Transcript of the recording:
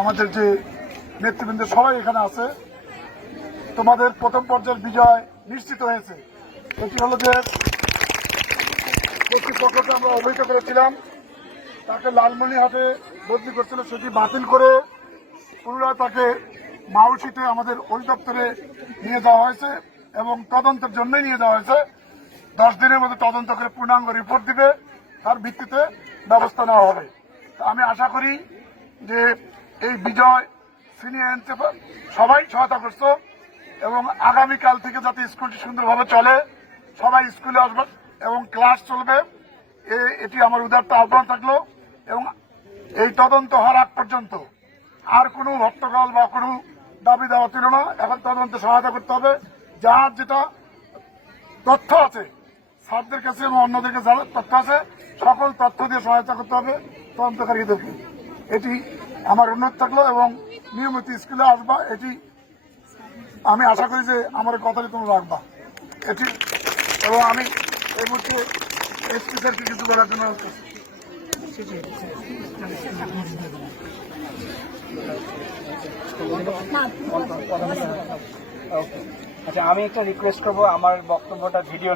আমাদের যে নেতৃবৃন্দ সবাই এখানে আছে। তোমাদের প্রথম পর্যায়ের বিজয় নিশ্চিত হয়েছে। এটি হলো যে কর্তৃপক্ষকে আমরা অবহিত করেছিলাম। তাকে লালমনিহাটে বদলি করছিল, সেটি বাতিল করে পুনরায় তাকে মাউসিতে আমাদের অধিদপ্তরে নিয়ে যাওয়া হয়েছে এবং তদন্তের জন্যই নিয়ে যাওয়া হয়েছে। দশ দিনের মধ্যে তদন্ত করে পূর্ণাঙ্গ রিপোর্ট দিবে। তার ভিত্তিতে ব্যবস্থা নেওয়া হবে। আমি আশা করি যে এই বিজয় সিনিয়র আনতে সবাই সহায়তা করছ এবং আগামীকাল থেকে যাতে স্কুলটি সুন্দরভাবে চলে, সবাই স্কুলে আসবে এবং ক্লাস চলবে এটি আমার উদারতা আহ্বান থাকল এবং এই তদন্ত হওয়ার আগ পর্যন্ত আর কোনো হট্টগোল বা কোনো দাবি দেওয়া ছিল না। এখন তদন্তে সহায়তা করতে হবে। যার যেটা তথ্য আছে, স্যারদের কাছে এবং অন্যদের কাছে তথ্য আছে, সকল তথ্য দিয়ে সহায়তা করতে হবে তদন্তকারীদেরকে। এটি আমার অনুরোধ থাকল এবং নিয়মিত স্কুলে আসবা, এটি আমি আশা করি যে আমার কথাটি তুমি রাখবা। এটি এবং আমি এই মুহূর্তে কিছু বলার জন্য আচ্ছা আমি একটা রিকোয়েস্ট করব, আমার বক্তব্যটা ভিডিও